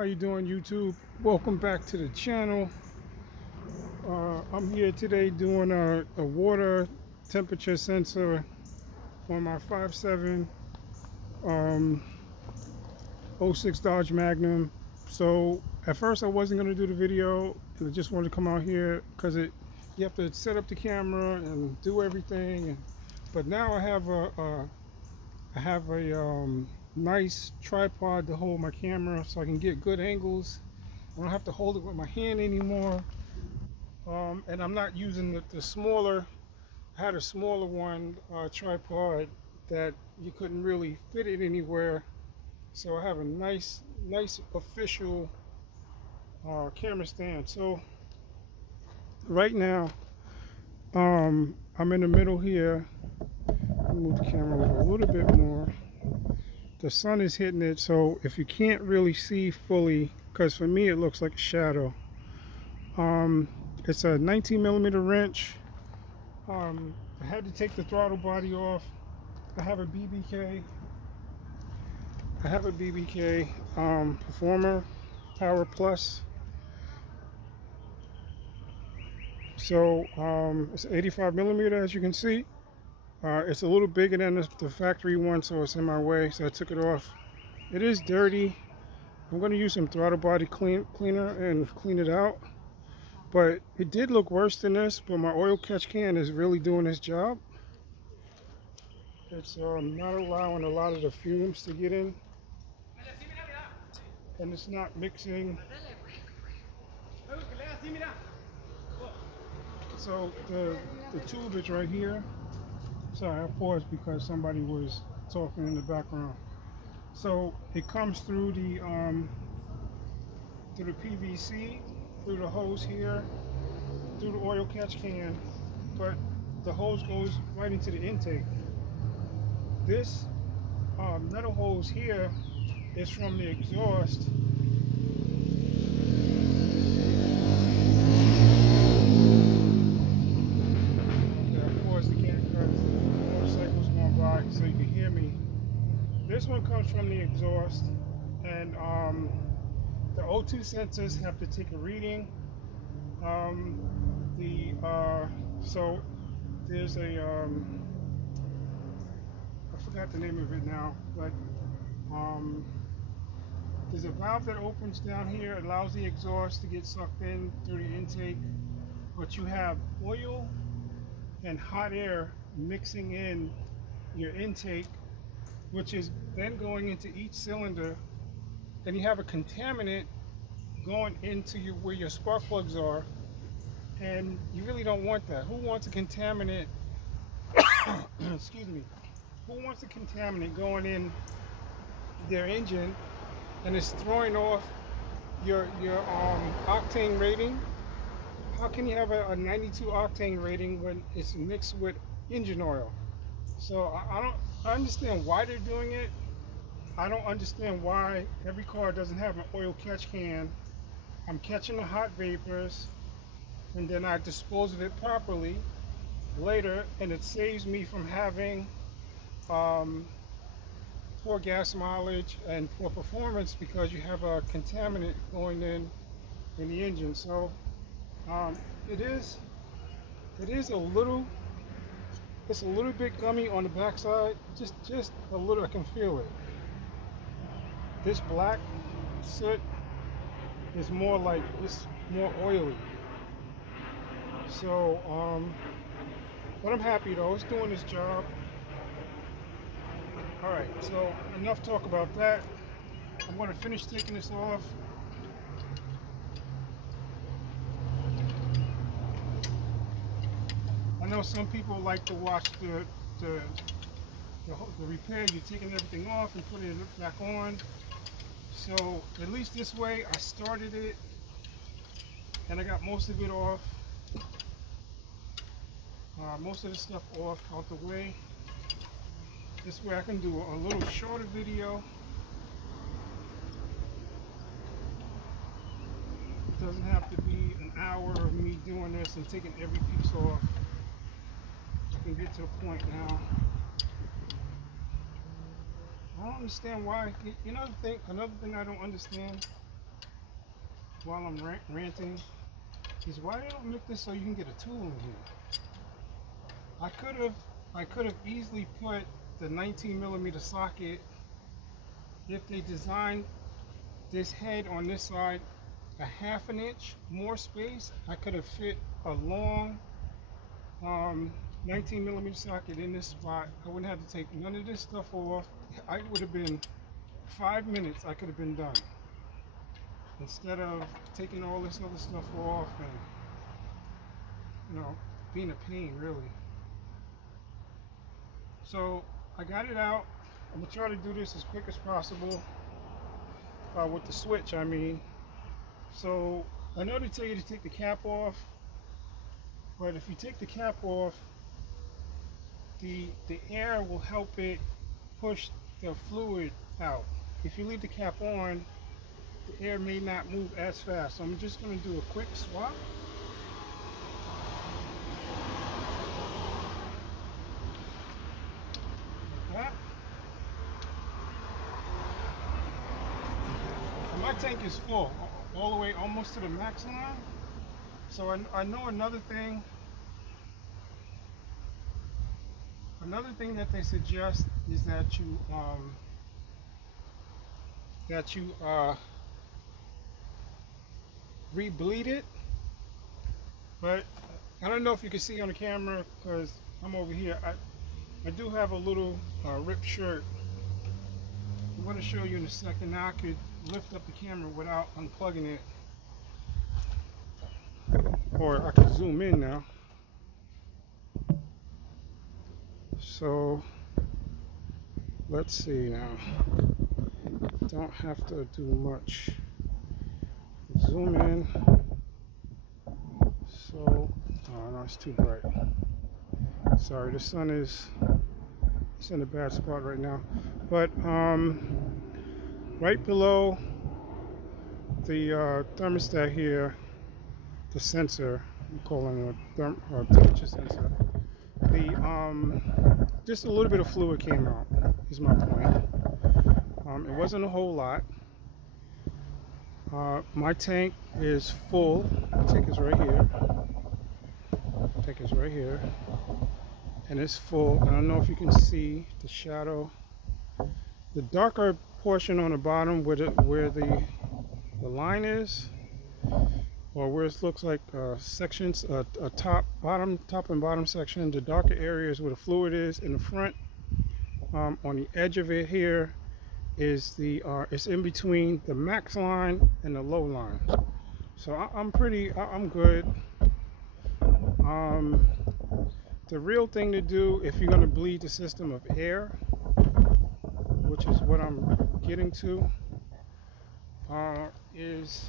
How you doing, YouTube? Welcome back to the channel. I'm here today doing a water temperature sensor on my 5.7 '06 Dodge Magnum. So at first I wasn't going to do the video, and I just wanted to come out here because you have to set up the camera and do everything. But now I have a nice tripod to hold my camera so I can get good angles. I don't have to hold it with my hand anymore. And I'm not using the smaller. I had a smaller one tripod that you couldn't really fit it anywhere. So I have a nice official camera stand. So right now I'm in the middle here. Let me move the camera a little bit more. The sun is hitting it, so if you can't really see fully, because for me it looks like a shadow. It's a 19mm wrench. I had to take the throttle body off. I have a BBK. Performer Power Plus. So it's 85mm, as you can see. It's a little bigger than the factory one, so it's in my way, so I took it off. It is dirty. I'm going to use some throttle body cleaner and clean it out. But it did look worse than this, but my oil catch can is really doing its job. It's not allowing a lot of the fumes to get in. And it's not mixing. So the tube is right here. Sorry, I paused because somebody was talking in the background. So it comes through the PVC, through the hose here, through the oil catch can, but the hose goes right into the intake. This metal hose here is from the exhaust. So you can hear me. This one comes from the exhaust, and the O2 sensors have to take a reading. So there's a I forgot the name of it now, but there's a valve that opens down here. It allows the exhaust to get sucked in through the intake, but you have oil and hot air mixing in your intake, which is then going into each cylinder, and you have a contaminant going into where your spark plugs are, and you really don't want that. Who wants a contaminant excuse me, who wants a contaminant going in their engine and it's throwing off your octane rating? How can you have a 92 octane rating when it's mixed with engine oil? So I understand why they're doing it. I don't understand why every car doesn't have an oil catch can. I'm catching the hot vapors, and then I dispose of it properly later, and it saves me from having poor gas mileage and poor performance because you have a contaminant going in the engine. So it is a little. It's a little bit gummy on the backside, just a little. I can feel it. This black soot is more like, it's more oily. So, but I'm happy though. It's doing its job. All right. So enough talk about that. I'm going to finish taking this off. I know some people like to watch the repair. You're taking everything off and putting it back on. So at least this way, I started it and I got most of it off. Most of the stuff off, out the way. This way I can do a little shorter video. It doesn't have to be an hour of me doing this and taking every piece off. I can get to a point now. I don't understand why. Another thing I don't understand while I'm ranting is why they don't make this so you can get a tool in here. I could have easily put the 19mm socket. If they designed this head on this side a 1/2 inch more space, I could have fit a long 19mm socket in this spot. I wouldn't have to take none of this stuff off. I would have been 5 minutes. I could have been done instead of taking all this other stuff off and, you know, being a pain really. So I got it out. I'm gonna try to do this as quick as possible with the switch, I mean. So I know they tell you to take the cap off, but if you take the cap off, the air will help it push the fluid out. If you leave the cap on, the air may not move as fast. So I'm just going to do a quick swap. Like that. And my tank is full, all the way almost to the max line. So I know another thing that they suggest is that you re-bleed it, but I don't know if you can see on the camera because I'm over here. I do have a little ripped shirt. I'm going to show you in a second. Now I could lift up the camera without unplugging it, or I could zoom in now. So let's see now. Don't have to do much. Zoom in. So, oh no, it's too bright. Sorry, the sun is, it's in a bad spot right now. But right below the thermostat here, the sensor, I'm calling it a temperature sensor. Just a little bit of fluid came out, is my point. It wasn't a whole lot. My tank is full. My tank is right here. My tank is right here. And it's full. I don't know if you can see the shadow. The darker portion on the bottom where the line is, or where it looks like sections, top and bottom section, the darker areas where the fluid is in the front. On the edge of it here is it's in between the max line and the low line. So I'm good. The real thing to do if you're going to bleed the system of air, which is what I'm getting to, is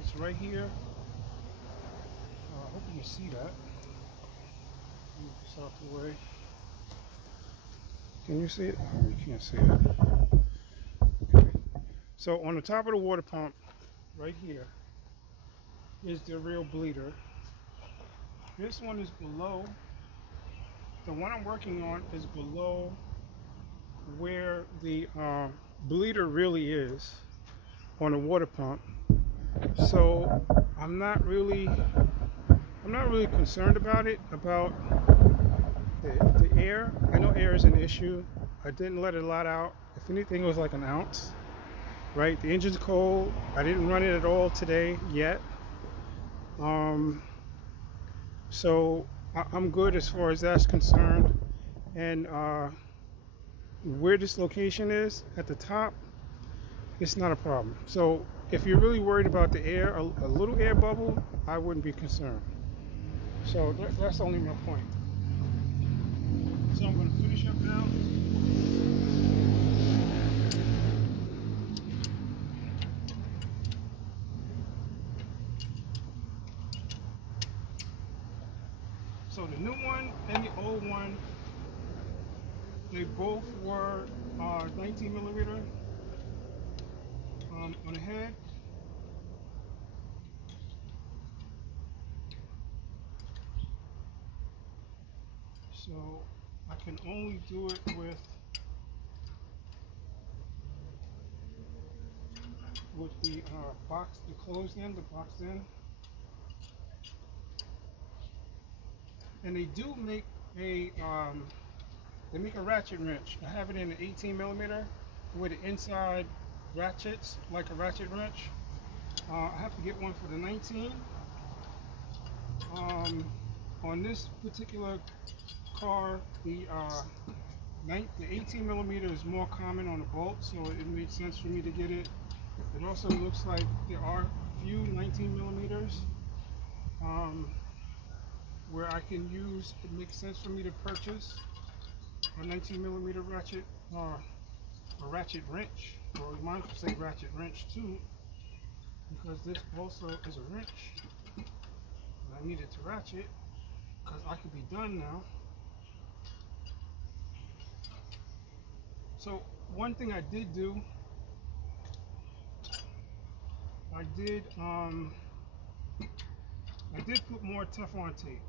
it's right here. I hope you can see that. Move this out the way. Can you see it? Oh, you can't see it. Okay. So on the top of the water pump, right here, is the real bleeder. This one is below. The one I'm working on is below where the bleeder really is on the water pump. So I'm not really concerned about it, about the air. I know air is an issue. I didn't let a lot out. If anything, it was like an ounce. Right? The engine's cold. I didn't run it at all today yet. So I'm good as far as that's concerned. And where this location is at the top, it's not a problem. So if you're really worried about the air, a little air bubble, I wouldn't be concerned. So that's only my point. So I'm going to finish up now. So the new one and the old one, they both were 19mm on the head. So I can only do it with with the box, the closed end, the boxed end. And they do make a ratchet wrench. I have it in an 18mm with the inside ratchets like a ratchet wrench. I have to get one for the 19. On this particular car, the 18mm is more common on the bolt, so it made sense for me to get it. It also looks like there are few 19mm where I can use. It makes sense for me to purchase a 19mm ratchet or a ratchet wrench, or you might say ratchet wrench too, because this also is a wrench. And I need it to ratchet because I could be done now. So one thing I did do, I did put more Teflon tape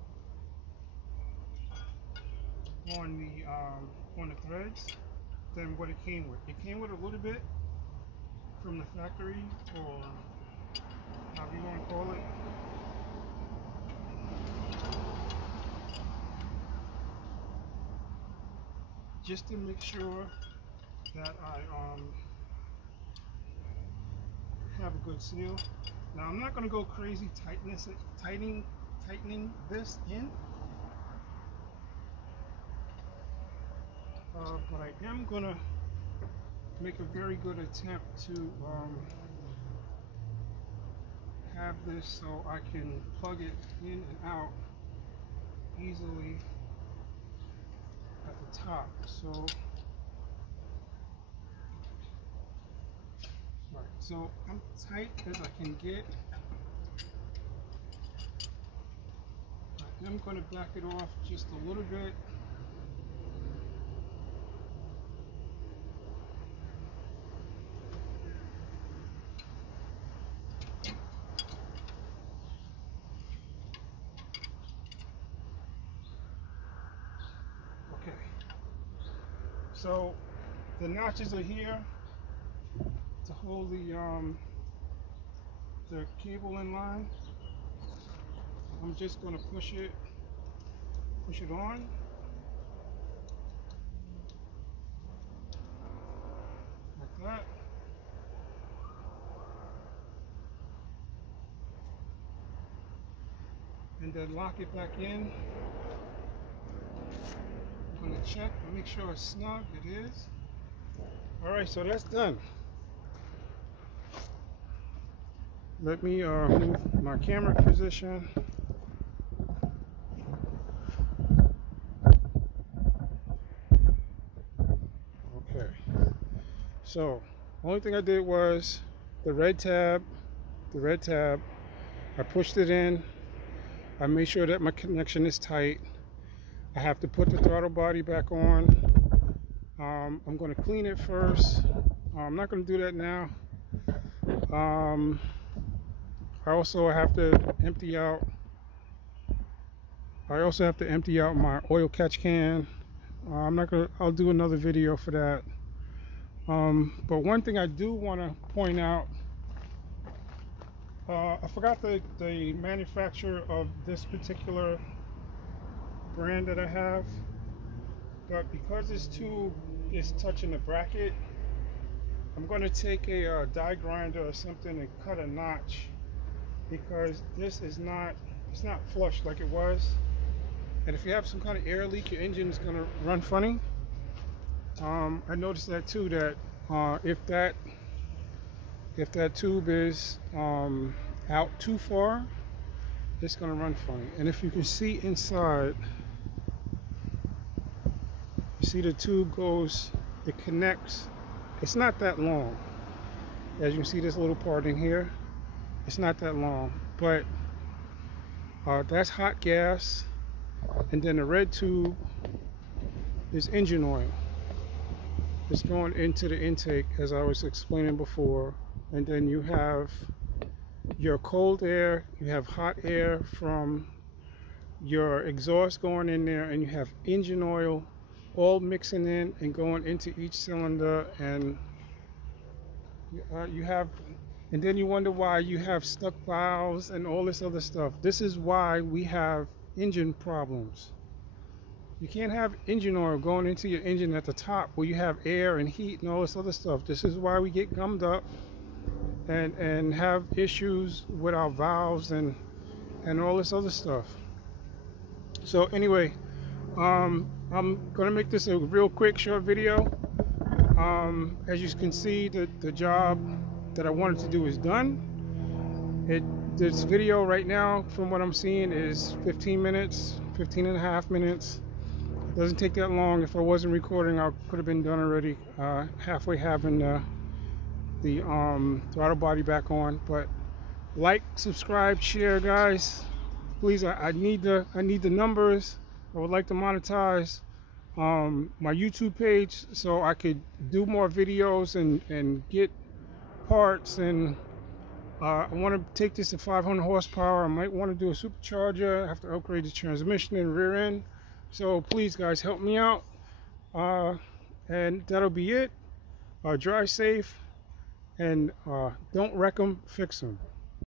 on the threads than what it came with. It came with a little bit from the factory, or however you want to call it. Just to make sure that I have a good seal. Now I'm not going to go crazy tightening this in, but I am going to make a very good attempt to have this so I can plug it in and out easily at the top. So so I'm tight as I can get. I'm going to back it off just a little bit. Okay. So the notches are here to hold the cable in line. I'm just going to push it on. Like that. And then lock it back in. I'm going to check and make sure it's snug. It is. Alright, so that's done. Let me move my camera position. Okay. So, only thing I did was the red tab. I pushed it in. I made sure that my connection is tight. I have to put the throttle body back on. I'm going to clean it first. I'm not going to do that now. I also have to empty out my oil catch can. I'll do another video for that. But one thing I do want to point out, I forgot the manufacturer of this particular brand that I have, but because this tube is touching the bracket, I'm going to take a die grinder or something and cut a notch, because this is not, it's not flush like it was. And if you have some kind of air leak, your engine is going to run funny. I noticed that too, that if that tube is out too far, it's going to run funny. And if you can see inside, you see the tube goes, it connects. It's not that long. As you can see, this little part in here, it's not that long, but that's hot gas. And then the red tube is engine oil. It's going into the intake, as I was explaining before. And then you have your cold air, you have hot air from your exhaust going in there, and you have engine oil all mixing in and going into each cylinder. And you have and then you wonder why you have stuck valves and all this other stuff. This is why we have engine problems. You can't have engine oil going into your engine at the top where you have air and heat and all this other stuff. This is why we get gummed up and have issues with our valves and all this other stuff. So anyway, I'm gonna make this a real quick short video. As you can see, the job that I wanted to do is done. This video right now, from what I'm seeing, is 15 minutes, 15 and a half minutes. It doesn't take that long. If I wasn't recording, I could have been done already, halfway having the throttle body back on. But like, subscribe, share, guys, please. I need the numbers. I would like to monetize my YouTube page so I could do more videos and get parts. And I want to take this to 500 horsepower. I might want to do a supercharger. I have to upgrade the transmission and rear end. So please, guys, help me out. And that'll be it. Drive safe, and don't wreck them, fix them.